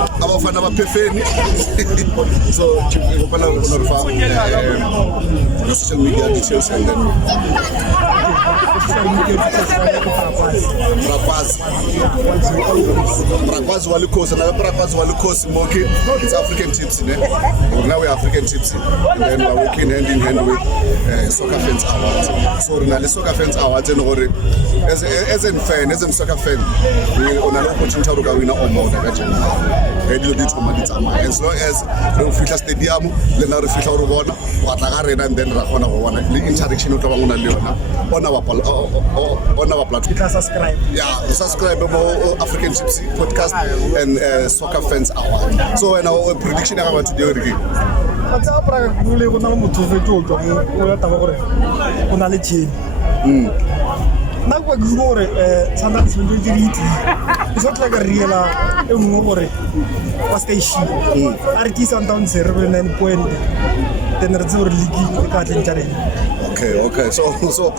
abafana baphefeni so ngopana unorfa social media details and then Prakwazi Walikhosi na Prakwazi Walikhosi Moki it's African Tips ne now we African Tips and then we're working hand in hand with Soccer Fans Awards so rena le Soccer Fans Awards and gore as a fan as a soccer fan we on an opportunity to win a more ka jena radio di tsoma di tsama as long as re fitla stadium le na re fitla re bona wa tla ga rena and then ra gona go bona le interaction o tla bangona le yona on our platform. Subscribe. Yeah, subscribe to African Gypsy podcast and Soccer Fans Award. So, and our prediction I want to do again. What's up, Ragule? We're not going to do it. We're not going to now what you know, sometimes when you eat, it's not like a real what's the issue? Artists sometimes serve and point. Then there's a leaky. Okay. So.